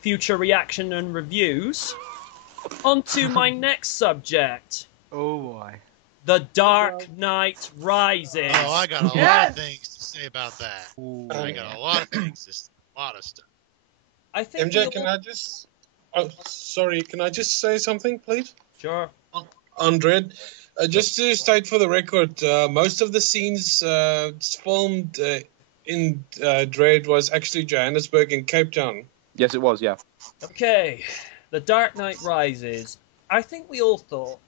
future reaction and reviews. On to my next subject. Oh boy. The Dark Knight Rises. Oh, I got a lot of things to say about that. Ooh. I got a lot of things, just a lot of stuff. I think MJ, can I just... Oh, sorry, can I just say something, please? Sure. On Dread. Just to state for the record, most of the scenes filmed in Dread was actually Johannesburg and Cape Town. Yes, it was. Yeah. Okay. The Dark Knight Rises. I think we all thought,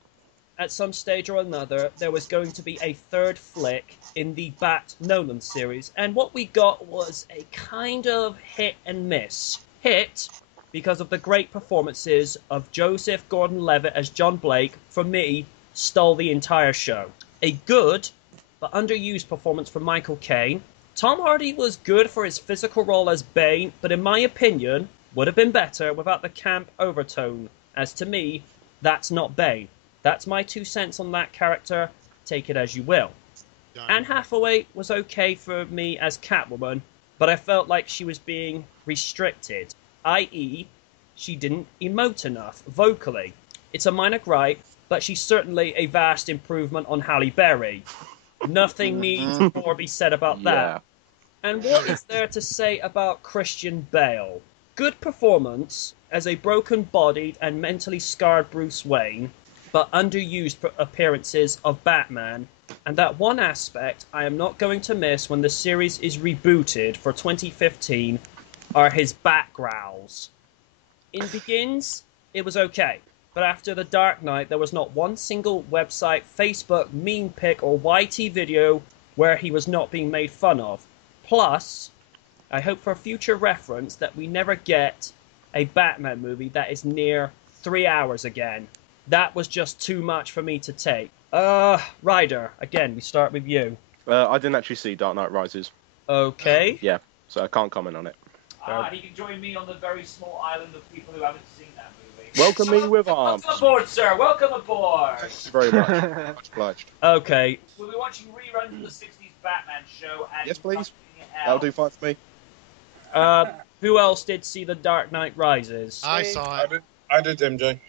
at some stage or another, there was going to be a third flick in the Bat Nolan series, and what we got was a kind of hit and miss. Hit, because of the great performances of Joseph Gordon-Levitt as John Blake, for me, stole the entire show. A good, but underused performance from Michael Caine. Tom Hardy was good for his physical role as Bane, but in my opinion, would have been better without the camp overtone, as to me, that's not Bane. That's my 2 cents on that character, take it as you will. Anne Hathaway was okay for me as Catwoman, but I felt like she was being restricted, i.e., she didn't emote enough vocally. It's a minor gripe, but she's certainly a vast improvement on Halle Berry. Nothing needs more be said about that. And what is there to say about Christian Bale? Good performance as a broken-bodied and mentally scarred Bruce Wayne, but underused appearances of Batman, and that one aspect I am not going to miss when the series is rebooted for 2015 are his bat growls. In Begins, it was okay, but after The Dark Knight, there was not one single website, Facebook, meme pic, or YT video where he was not being made fun of. Plus, I hope for future reference that we never get a Batman movie that is near 3 hours again. That was just too much for me to take. Ryder, again, we start with you. I didn't actually see Dark Knight Rises. Okay. Yeah, so I can't comment on it. He can join me on the very small island of people who haven't seen that movie. Welcome me with arms. Welcome aboard, sir. Welcome aboard. Thanks very much. Much obliged. Okay. We'll be watching reruns of the 60s Batman show. And Yes, please. busting it out. That'll do fine for me. Who else did see The Dark Knight Rises? I saw it. I did, MJ.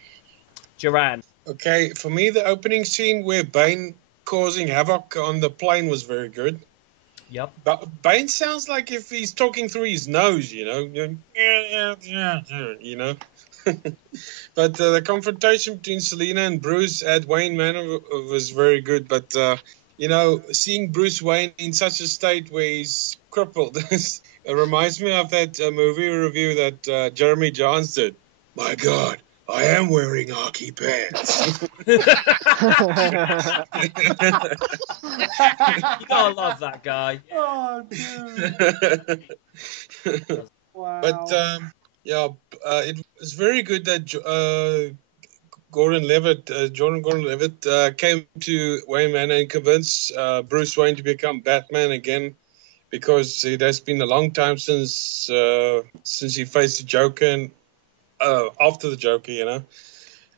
Duran. Okay, for me, the opening scene where Bane causing havoc on the plane was very good. Yep. But Bane sounds like if he's talking through his nose, you know. You know. But the confrontation between Selina and Bruce at Wayne Manor was very good. But, you know, seeing Bruce Wayne in such a state where he's crippled, it reminds me of that movie review that Jeremy Johns did. My God. I am wearing hockey pants. You gotta love that guy. Oh, dude. Wow. But, yeah, it was very good that Jordan Gordon-Levitt came to Wayne Manor and convinced Bruce Wayne to become Batman again, because it has been a long time since he faced the Joker and after the Joker, you know.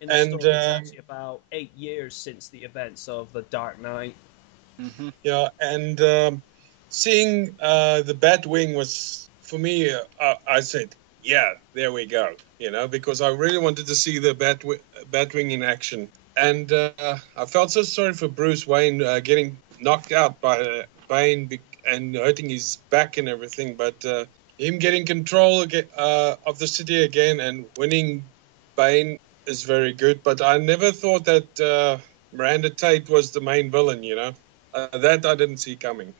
In the story, it's actually about 8 years since the events of The Dark Knight. Mm-hmm. Yeah, and seeing the Batwing was, for me, I said, yeah, there we go, you know, because I really wanted to see the Batwing in action. And I felt so sorry for Bruce Wayne getting knocked out by Bane and hurting his back and everything, but him getting control of the city again and winning Bane is very good. But I never thought that Miranda Tate was the main villain, you know. That I didn't see coming.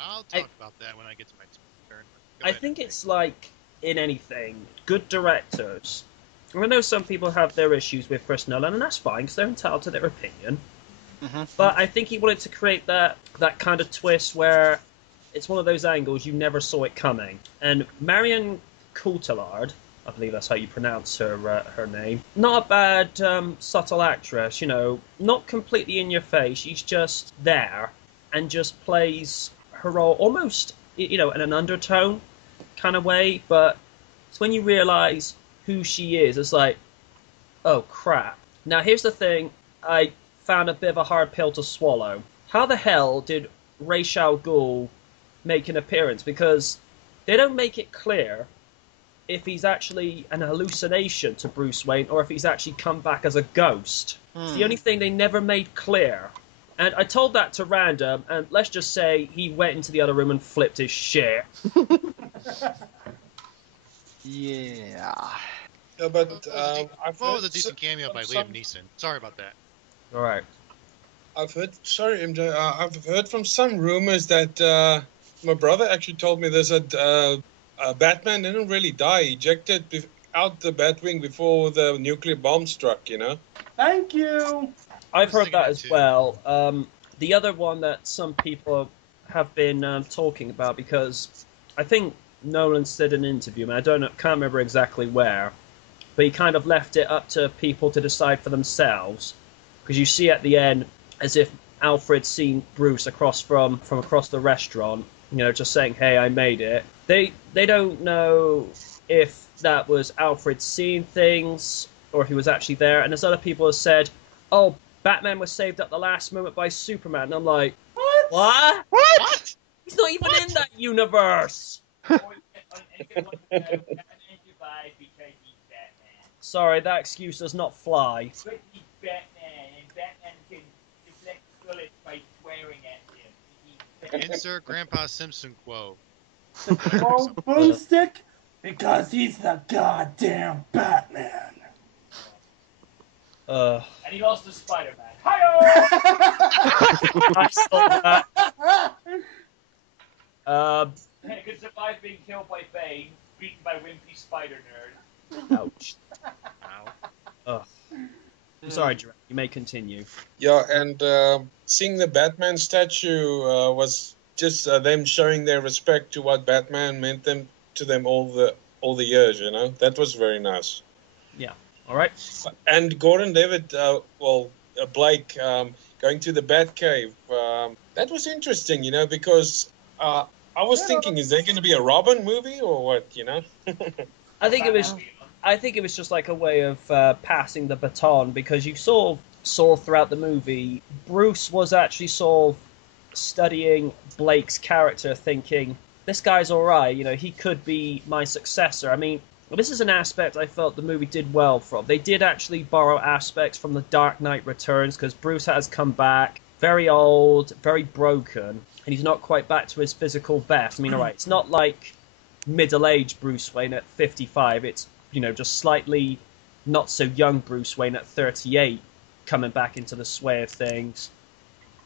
I'll talk about that when I get to my turn. I think it's like in anything, good directors. I know some people have their issues with Chris Nolan, and that's fine because they're entitled to their opinion. Mm-hmm. But I think he wanted to create that kind of twist where it's one of those angles you never saw it coming. And Marion Cotillard, I believe that's how you pronounce her name, not a bad subtle actress, you know, not completely in your face. She's just there and just plays her role almost, you know, in an undertone kind of way. But it's when you realise who she is, it's like, oh crap. Now here's the thing, I found a bit of a hard pill to swallow. How the hell did Ra's al Ghul make an appearance? Because they don't make it clear if he's actually an hallucination to Bruce Wayne or if he's actually come back as a ghost. It's the only thing they never made clear. And I told that to Random, and let's just say he went into the other room and flipped his shit. Yeah. But What was a decent cameo by Liam Neeson? Sorry about that. All right. I've heard. Sorry, MJ. I've heard from some rumors that my brother actually told me this that Batman didn't really die. He ejected out the Batwing before the nuclear bomb struck. You know. Thank you. I've heard thinking that that as too. well. The other one that some people have been talking about, because I think Nolan said in an interview, and can't remember exactly where, but he kind of left it up to people to decide for themselves. Because you see at the end, as if Alfred's seen Bruce across from across the restaurant, just saying, "Hey, I made it." They don't know if that was Alfred seeing things or if he was actually there. And there's other people who said, "Oh, Batman was saved at the last moment by Superman." And I'm like, what? What? He's not even in that universe. Sorry, that excuse does not fly. But he's Batman, and Batman can deflect bullets by swearing at him. Insert Grandpa Simpson quote. Oh, boomstick? Because he's the goddamn Batman. Uh, And he lost to Spider-Man. Hi-yo! I saw that. And could survive being killed by Bane, beaten by Wimpy Spider-Nerd. Ouch. I'm sorry, Gerard. You may continue. Yeah, and seeing the Batman statue was just them showing their respect to what Batman meant to them all the years. That was very nice. All right. And Gordon Levitt, Blake going to the Batcave. That was interesting, because I was thinking, is there going to be a Robin movie or what? I think it was just like a way of passing the baton, because you sort of saw throughout the movie Bruce was actually sort of studying Blake's character, thinking, this guy's all right, he could be my successor. I mean, this is an aspect I felt the movie did well from. They did actually borrow aspects from The Dark Knight Returns, because Bruce has come back very old, very broken, and he's not quite back to his physical best. I mean, all right, it's not like middle-aged Bruce Wayne at 55. It's, just slightly not so young Bruce Wayne at 38 coming back into the sway of things.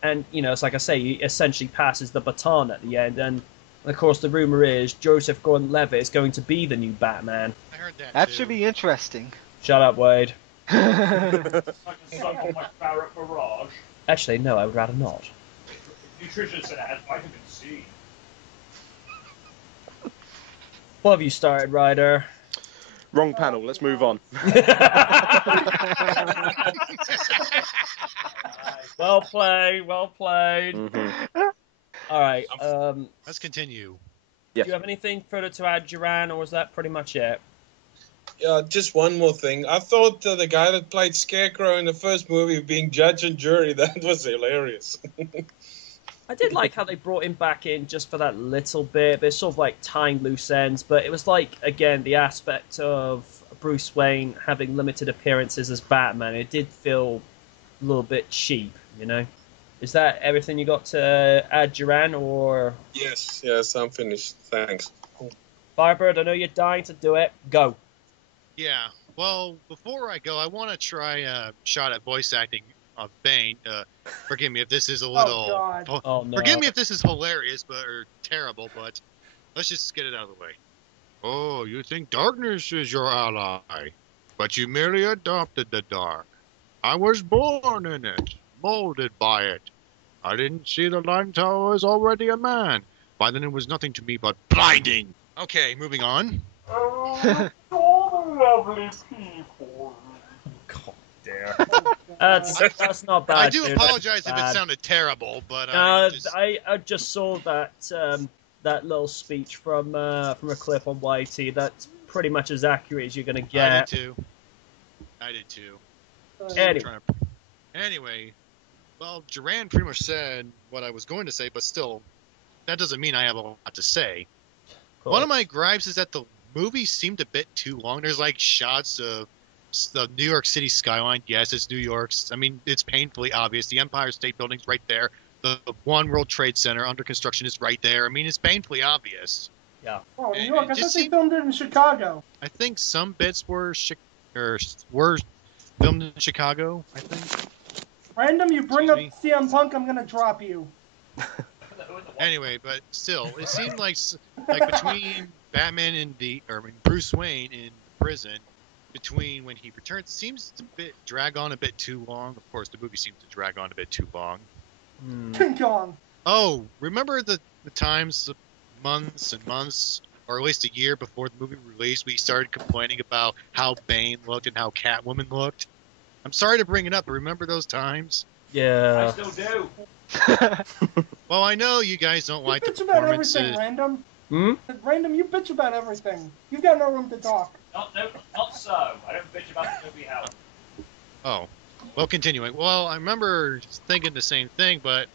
And, it's like I say, he essentially passes the baton at the end. And, of course, the rumor is Joseph Gordon-Levitt is going to be the new Batman. I heard that. That too. should be interesting. Shut up, Wade. I can suck on my Barrett Barrage. Actually, no, I would rather not. Nutrition said it has vitamin C. What have you started, Ryder? Wrong panel. Let's move on. Well played, well played. Mm-hmm. All right. Let's continue. Do you have anything further to add, Duran, or was that pretty much it? Yeah, just one more thing. I thought the guy that played Scarecrow in the first movie being judge and jury, that was hilarious. I did like how they brought him back in just for that little bit. They're sort of like tying loose ends, but it was like, again, the aspect of Bruce Wayne having limited appearances as Batman. It did feel a little bit cheap, Is that everything you got to add, Duran, or... Yes, I'm finished. Thanks. Firebird, I know you're dying to do it. Go. Yeah. Well, before I go, I want to try a shot at voice acting of Bane. Forgive me if this is a little... God. Oh, no. Forgive me if this is hilarious or terrible, but let's just get it out of the way. Oh, you think darkness is your ally, but you merely adopted the dark. I was born in it, molded by it. I didn't see the light until I was already a man. By then it was nothing to me but blinding. Okay, moving on. Lovely people. God damn. That's not bad. I do dude. apologize That's if it bad. sounded terrible, but I just saw that little speech from a clip on YT. That's pretty much as accurate as you're gonna I get. did too. Anyway, Well, Duran pretty much said what I was going to say, but still, that doesn't mean I have a lot to say. cool. One of my gripes is that the movie seemed a bit too long. There's like shots of the New York City skyline. Yes, it's New York. I mean, it's painfully obvious. The Empire State Building's right there. The One World Trade Center under construction is right there. I mean, it's painfully obvious. Yeah. Oh, New It- York. it I just thought they seemed- filmed it in Chicago. I think some bits were were filmed in Chicago. I think. Random, you bring Excuse up CM Punk, I'm gonna drop you. Anyway, but still, it seemed like between Batman and Bruce Wayne in prison, between when he returns, it seems to drag on a bit too long. Of course, the movie seems to drag on a bit too long. King Kong. Oh, remember the times, months and months, or at least a year before the movie released, we started complaining about how Bane looked and how Catwoman looked? I'm sorry to bring it up, but remember those times? I Yeah. still do. Well, I know you guys don't You like the bitch about performances. everything, Random. Hmm? Random, you bitch about everything. You've got no room to talk. Not so. I don't bitch about the movie how. Oh, well, continuing. Well, I remember thinking the same thing, but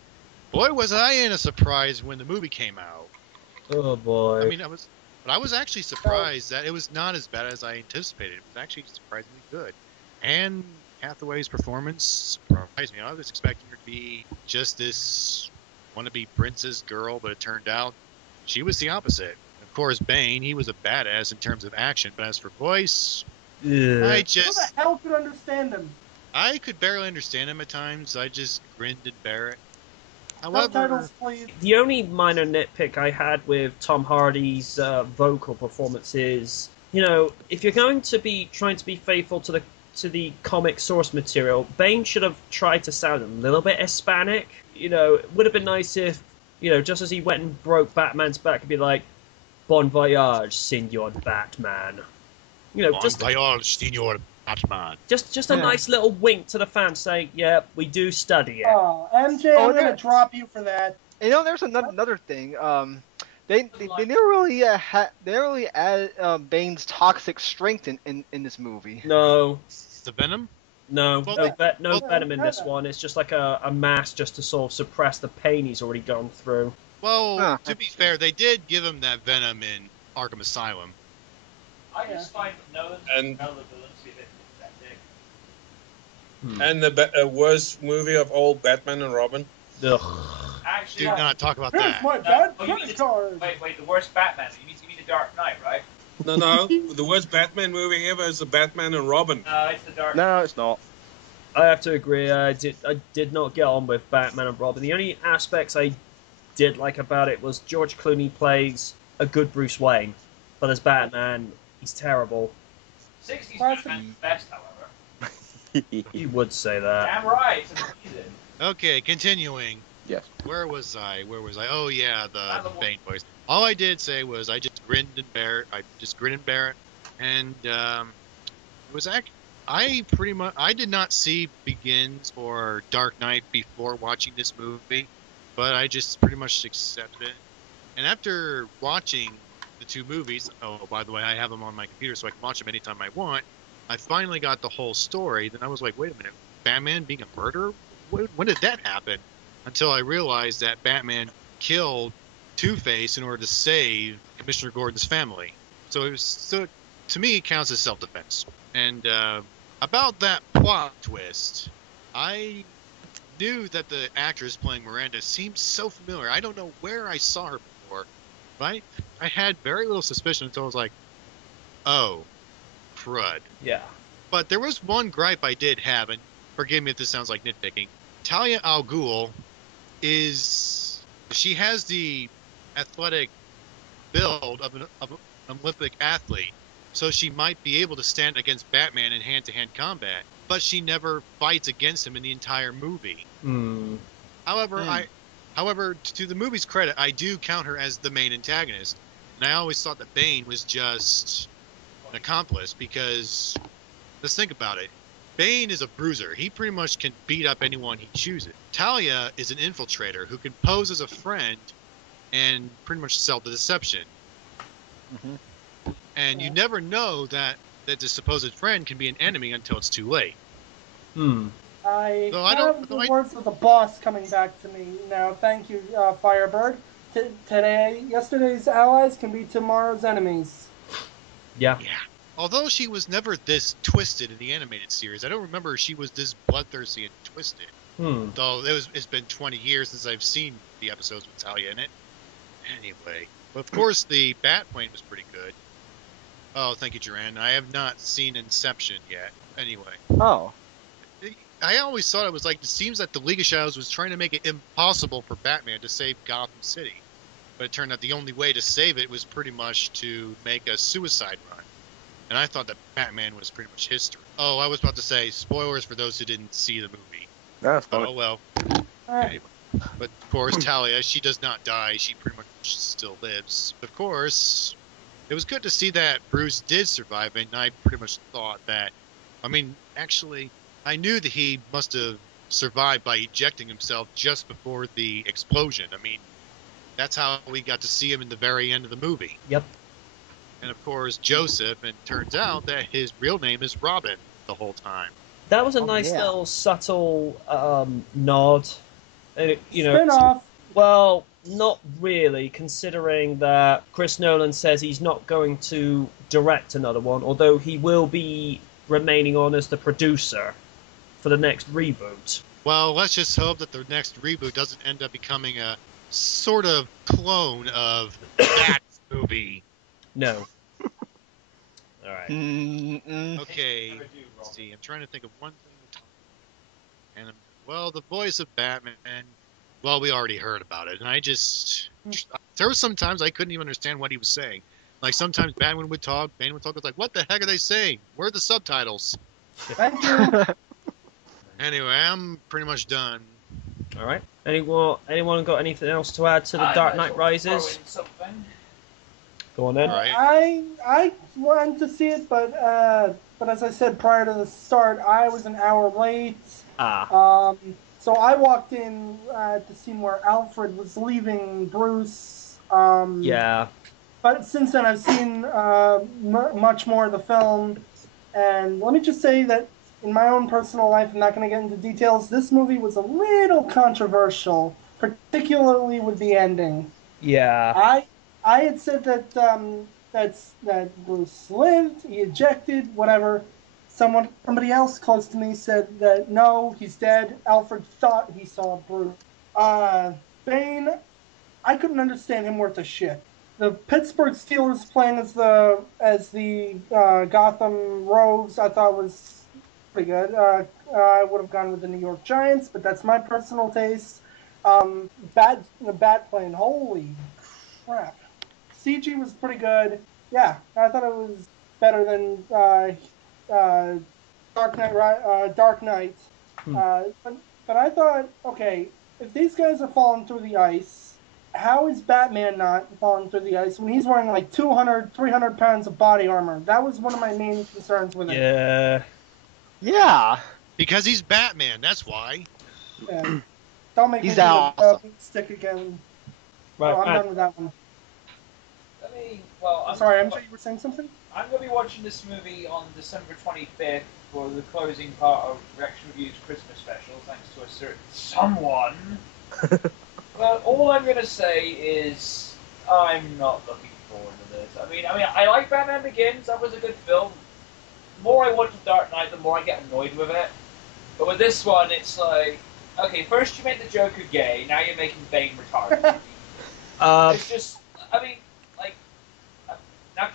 boy, was I in a surprise when the movie came out. Oh boy. I mean, I was actually surprised that it was not as bad as I anticipated. It was actually surprisingly good. And Hathaway's performance surprised me. I was expecting her to be just this wannabe princess girl, but it turned out she was the opposite. Of course, Bane, he was a badass in terms of action, but as for voice, Ugh. I Who just... the hell could understand him? I could barely understand him at times. I just grinned and bear it. However, Subtitles, please. The only minor nitpick I had with Tom Hardy's vocal performance is, you know, if you're going to be trying to be faithful to the comic source material, Bane should have tried to sound a little bit Hispanic. You know, it would have been nice if, you know, just as he went and broke Batman's back, he'd be like, "Bon voyage, Senor Batman." You know, Bon just voyage, Senor Batman. just a Yeah. nice little wink to the fans saying, "Yeah, we do study it." Oh, MJ, Oh, I'm gonna there- drop you for that. You know, there's another thing. They never really they never really added Bane's toxic strength in this movie. No, The Venom? no, Well, no well, venom in this Venom. one. It's just like a mask just to sort of suppress the pain he's already gone through. Well, Huh. to be fair, they did give him that Venom in Arkham Asylum. I just find that Nolan's And- villains a bit pathetic. And the worst movie of all, Batman and Robin. Ugh. Actually, Do not talk about Here's that. my bad Oh, you credit mean card. wait, the worst Batman. You mean the Dark Knight, right? No, the worst Batman movie ever is the Batman and Robin. No, it's the Dark. No, it's not. I have to agree. I did not get on with Batman and Robin. The only aspects I did like about it was George Clooney plays a good Bruce Wayne, but as Batman, he's terrible. 60s Classic. Batman's the best, however. You would say that. Damn right. It's a reason. Okay, continuing. Yes. Where was I? Oh yeah, the Another one. Bane voice. All I did say was I just grinned and bear it. And it was I did not see Begins or Dark Knight before watching this movie, but I just pretty much accepted it. And after watching the two movies, oh by the way, I have them on my computer so I can watch them anytime I want. I finally got the whole story. Then I was like, wait a minute, Batman being a murderer? When did that happen? Until I realized that Batman killed Two-Face in order to save Commissioner Gordon's family. So to me, it counts as self-defense. And about that plot twist, I knew that the actress playing Miranda seemed so familiar. I don't know where I saw her before, but I had very little suspicion until I was like, oh, crud. Yeah. But there was one gripe I did have, and forgive me if this sounds like nitpicking. Talia al Ghul she has the athletic build of an Olympic athlete, so she might be able to stand against Batman in hand-to-hand combat, but she never fights against him in the entire movie. Hmm. However, to the movie's credit, I do count her as the main antagonist, and I always thought that Bane was just an accomplice because, let's think about it. Bane is a bruiser. He pretty much can beat up anyone he chooses. Talia is an infiltrator who can pose as a friend and pretty much sell the deception. Mhm. And you never know that the supposed friend can be an enemy until it's too late. Hmm. I No, I have don't- the I- words of the boss coming back to me now. Thank you, Firebird. Yesterday's allies can be tomorrow's enemies. Yeah. Although she was never this twisted in the animated series, I don't remember she was this bloodthirsty and twisted. Though it's been 20 years since I've seen the episodes with Talia in it. Anyway, but of course the Batplane was pretty good. Oh, thank you, Duran. I have not seen Inception yet. Anyway, Oh. I always thought it was like, it seems that the League of Shadows was trying to make it impossible for Batman to save Gotham City. But it turned out the only way to save it was pretty much to make a suicide run. And I thought that Batman was pretty much history. Oh, I was about to say, spoilers for those who didn't see the movie. That's fine. Oh, well. Anyway. But, of course, Talia, she does not die. She pretty much still lives. Of course, it was good to see that Bruce did survive, and I pretty much thought that... I mean, actually, I knew that he must have survived by ejecting himself just before the explosion. I mean, that's how we got to see him in the very end of the movie. Yep. And, of course, Joseph, and it turns out that his real name is Robin the whole time. That was a nice yeah. little subtle nod. Spin-off. Well, not really, considering that Chris Nolan says he's not going to direct another one, although he will be remaining on as the producer for the next reboot. Well, let's just hope that the next reboot doesn't end up becoming a sort of clone of that movie. No. All right. Okay. Let's see, I'm trying to think of one thing. And well, the voice of Batman. Well, we already heard about it, and there were some times I couldn't even understand what he was saying. Like sometimes Batman would talk, I was like, "What the heck are they saying? Where are the subtitles?" Thank you. Anyway, I'm pretty much done. All right. Anyone got anything else to add to the Dark Knight Rises? Go on then. All right. I wanted to see it, but as I said prior to the start, I was an hour late. So I walked in at the scene where Alfred was leaving Bruce. Yeah. But since then, I've seen much more of the film, and let me just say that in my own personal life, I'm not going to get into details. This movie was a little controversial, particularly with the ending. Yeah. I had said that that Bruce lived, he ejected, whatever. Somebody else close to me said that no, he's dead. Alfred thought he saw Bruce. Bane, I couldn't understand him worth a shit. The Pittsburgh Steelers playing as the Gotham Rogues, I thought was pretty good. I would have gone with the New York Giants, but that's my personal taste. The Batplane, holy crap. CG was pretty good. Yeah, I thought it was better than Dark Knight. But I thought, okay, if these guys are falling through the ice, how is Batman not falling through the ice when he's wearing like 200, 300 pounds of body armor? That was one of my main concerns with it. Yeah. Yeah. Because he's Batman, that's why. Yeah. Don't make He's me awesome. stick again. Right. I'm done with that one. I'm Sorry, MJ, you were saying something? I'm going to be watching this movie on December 25th for the closing part of Reaction Review's Christmas special, thanks to a certain someone. But all I'm going to say is I'm not looking forward to this. I mean, I like Batman Begins. That was a good film. The more I watch The Dark Knight, the more I get annoyed with it. But with this one, it's like, okay, first you made the Joker gay, now you're making Bane retarded. It's just, I mean, like, now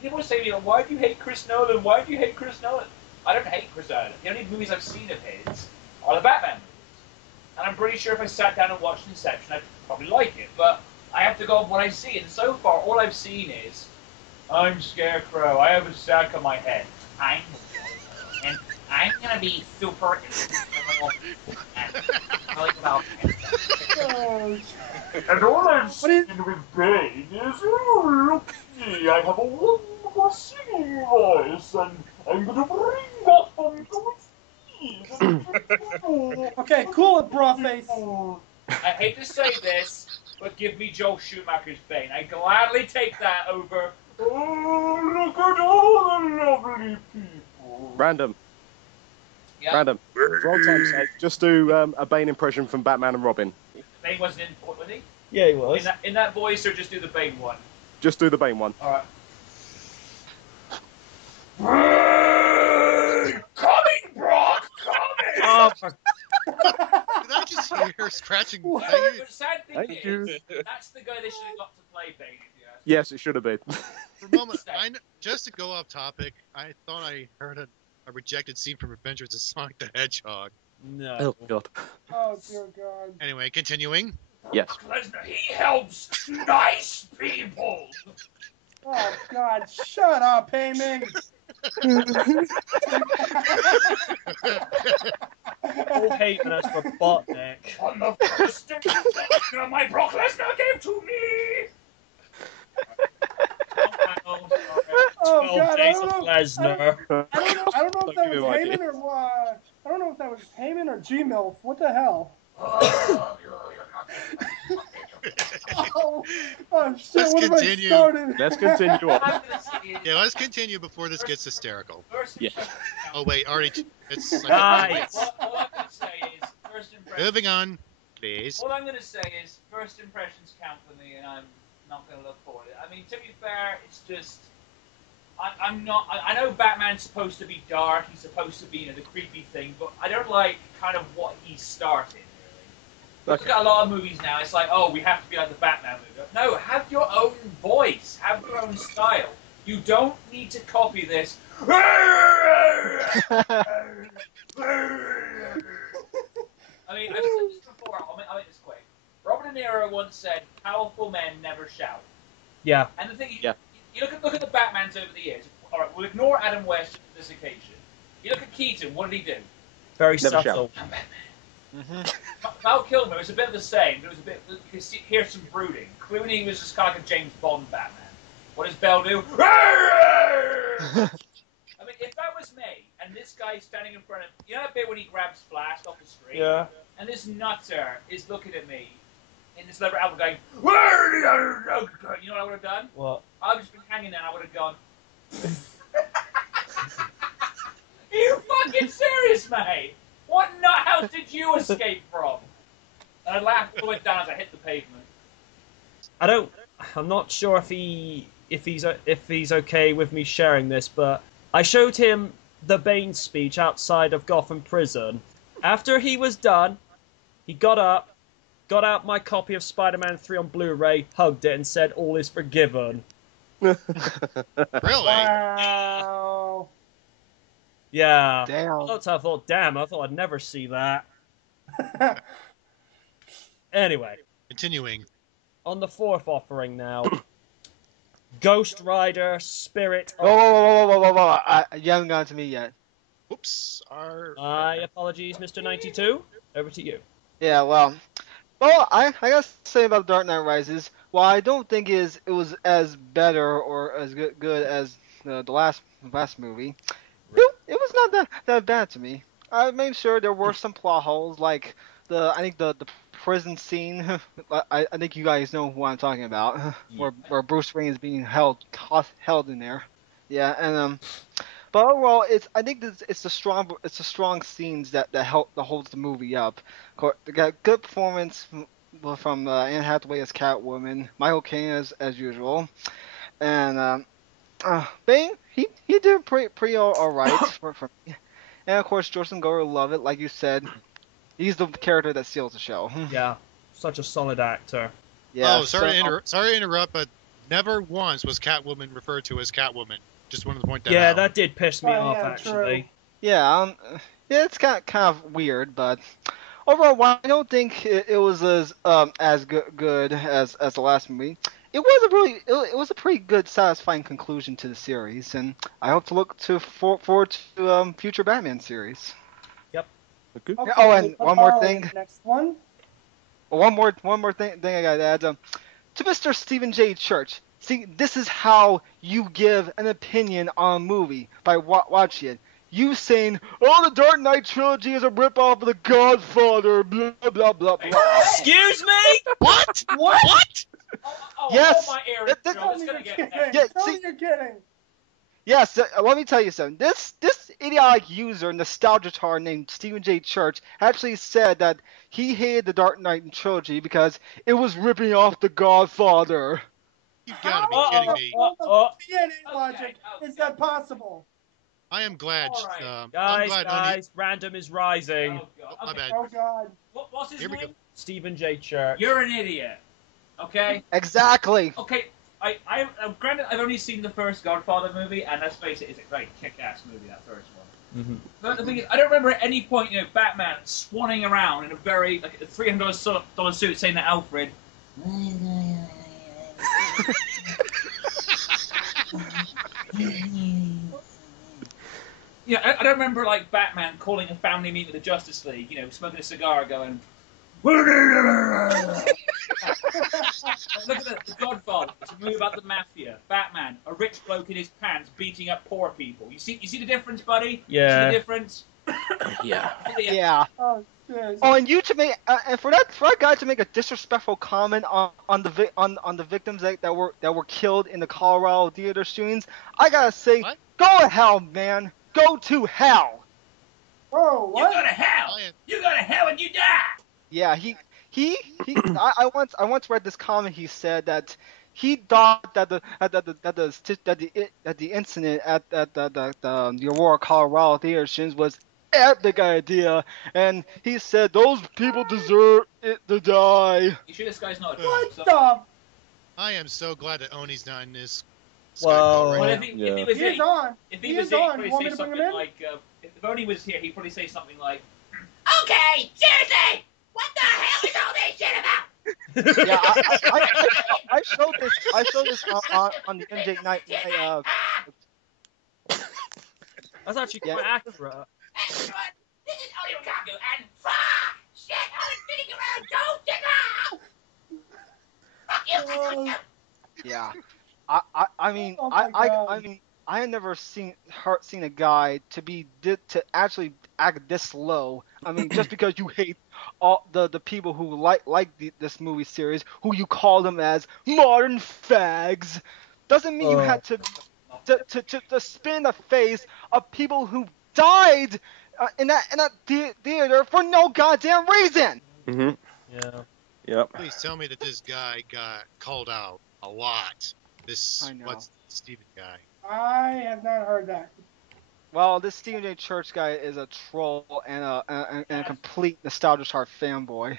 people say to me, why do you hate Chris Nolan? Why do you hate Chris Nolan? I don't hate Chris Nolan. The only movies I've seen of his are the Batman movies. And I'm pretty sure if I sat down and watched Inception, I'd probably like it. But I have to go off what I see. And so far, all I've seen is, I'm Scarecrow. I have a sack on my head. I'm gonna be super and like about and all I've seen with Bane is, oh, look me, I have a wonderful singing voice, and I'm gonna bring Gotham to its knees. Okay, cool it, Brawface. I hate to say this, but give me Joel Schumacher's Bane. I gladly take that over. Oh, look at all the lovely people. Random. Yeah. Random. For old time's sake, just do a Bane impression from Batman and Robin. Bane wasn't in for it, was he? Yeah, he was. In that voice, or just do the Bane one? Just do the Bane one. Alright. scratching. What? Thank you. But the sad thing Thank you. is, that's the guy they should have got to play Bane. If you ask me. Yes, it should have been. For a moment, just to go off topic, I thought I heard a rejected scene from Adventures of Sonic the Hedgehog. No. Oh God. Oh dear God. Anyway, continuing. Yes. Lesnar, he helps nice people. Oh God. Shut up, Heyman. All Heyman as for Botnik. On the first day my Brock Lesnar gave to me. Oh 12 God. days of Lesnar. I don't know if that Give me was my Heyman idea. or I don't know if that was Heyman or G-Milf. What the hell? Oh shit! Let's What have I continue. started? Let's continue What on. I'm gonna say is, Yeah, let's continue before this gets hysterical. first Yeah. impressions count. Oh wait, already. It's like, Nice. All I'm gonna say is first impressions. moving on, please. All I'm gonna say is first impressions count for me, and I'm not gonna look forward to it. I mean, to be fair, it's just. I'm not. I know Batman's supposed to be dark. He's supposed to be the creepy thing, but I don't like kind of what he started. Really, look at a lot of movies now. It's like, oh, we have to be like the Batman movie. No, have your own voice. Have your own style. You don't need to copy this. I mean, I've said this before. I'll make this quick. Robert De Niro once said, "Powerful men never shout." Yeah. And the thing is, Yeah. you look at the Batmans over the years. All right, we'll ignore Adam West for this occasion. You look at Keaton. What did he do? Very Never subtle. I'm Batman. Val Kilmer was a bit of the same. But it was a bit. You can hear some brooding. Clooney was just kind of like a James Bond Batman. What does Bell do? I mean, if that was me, and this guy standing in front of, you know that bit when he grabs Flash off the street, Yeah. and this nutter is looking at me in this leather outfit going, "Where you know what I would have done? What? I would have just been hanging there, and I would have gone. Are you fucking serious, mate? What nut house did you escape from? And I laughed all the way down as I hit the pavement. I'm not sure if he's okay with me sharing this, but I showed him the Bane speech outside of Gotham Prison. After he was done, he got up, got out my copy of Spider-Man 3 on Blu-ray, hugged it, and said, "All is forgiven." Really? Wow. Yeah. Damn. I thought, damn, I thought I'd never see that. Anyway, Continuing. on the fourth offering now. Ghost Rider, Spirit Whoa, whoa, whoa, whoa, whoa, whoa! You haven't gotten to me yet. Whoops. My apologies, Mr. 92. Over to you. Yeah, well, I gotta say about Dark Knight Rises. While I don't think it was as better or as good as the last movie, it was not that bad to me. I made sure there were some plot holes, like I think the prison scene. I think you guys know who I'm talking about, where Bruce Wayne is being held in there. Yeah, and but overall, I think it's the strong scenes that holds the movie up. They got good performance from Anne Hathaway as Catwoman, Michael Caine as usual, and Bane he did pretty all right for me. And of course, Joseph Gordon-Levitt, like you said, he's the character that steals the show. Yeah, such a solid actor. Yeah. Oh, sorry to interrupt, but never once was Catwoman referred to as Catwoman. Just wanted to point that Yeah, out. that did piss me Oh, off, yeah, actually. Yeah, it's kind of weird, but overall, I don't think it was as good as the last movie. It was a pretty good, satisfying conclusion to the series, and I hope to look forward to future Batman series. Okay. Okay, Oh, and one more thing. Next one. Well, one more thing I gotta add. To Mr. Stephen J. Church, see, this is how you give an opinion on a movie by watching it. You saying, "Oh, the Dark Knight trilogy is a ripoff of The Godfather," blah blah blah blah. Excuse me? What? What? Oh, Yes. my ear That- is that- Tell it's me gonna you're get kidding. Yeah, Tell see- me you're kidding. Yes, let me tell you something. This idiotic user, nostalgia named Stephen J. Church, actually said that he hated the Dark Knight trilogy because it was ripping off The Godfather. You gotta be How kidding in me. the world of Oh. DNA Okay, logic okay. is that possible? I am glad. All right. I'm Guys, glad guys, random is rising. Oh, God. My Okay. bad. Oh God. What's his Here we name? go. Stephen J. Church. You're an idiot. Okay? Exactly. Okay, granted, I've only seen the first Godfather movie, and let's face it, it's a great kick-ass movie, that first one. Mhm. But the thing is, I don't remember at any point, Batman swanning around in a very, like, a $300 suit saying to Alfred, I don't remember, like, Batman calling a family meeting with the Justice League, smoking a cigar, going, look at the Godfather. It's a movie about the mafia. Batman, a rich bloke in his pants beating up poor people. You see the difference, buddy? Yeah. You see the difference? Yeah. Yeah. Oh, shit. Oh, and you to make and for that guy to make a disrespectful comment on the victims that were killed in the Colorado theater shootings, I gotta say, What? go to hell, man. Go to hell. Oh, You what? go to hell! You go to hell and you die! Yeah, I once read this comment. He said that he thought that the incident at the Aurora, Colorado theater shootings was epic idea, and he said those people deserve it to die. You sure this guy's not a What so- the? I am so glad that Oni's not in this. Skype Well, call Well, right if now. he was He here, is on. if He he was is here, he'd on. probably Want say me to bring something him in? like, if Boney was here, he'd probably say something like, okay, seriously, what the hell is all this shit about? Yeah, I showed this on the MJ night. That's actually Yeah. quite accurate. Hey, everyone, this is Oni Lukaku, and fuck! Shit, I was sitting around, don't dig out! Fuck you! Yeah, I mean, Oh my I God. mean, I had never seen a guy to actually act this low. I mean, just because you hate all the people who like this movie series, who you call them as modern fags, doesn't mean you had to spin in the face of people who died in that theater for no goddamn reason. Mhm. Yeah. Yep. Please tell me that this guy got called out a lot. This I know. what's Steven guy? I have not heard that. Well, this Stephen J. Church guy is a troll and a complete nostalgia heart fanboy.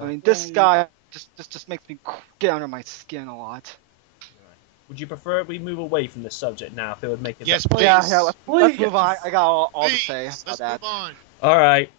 I mean, this guy just makes me get under my skin a lot. Would you prefer we move away from this subject now if it would make it Yes, better? please. Yeah, let's Please. move on. I got all to Please, say about let's that. move on. All right.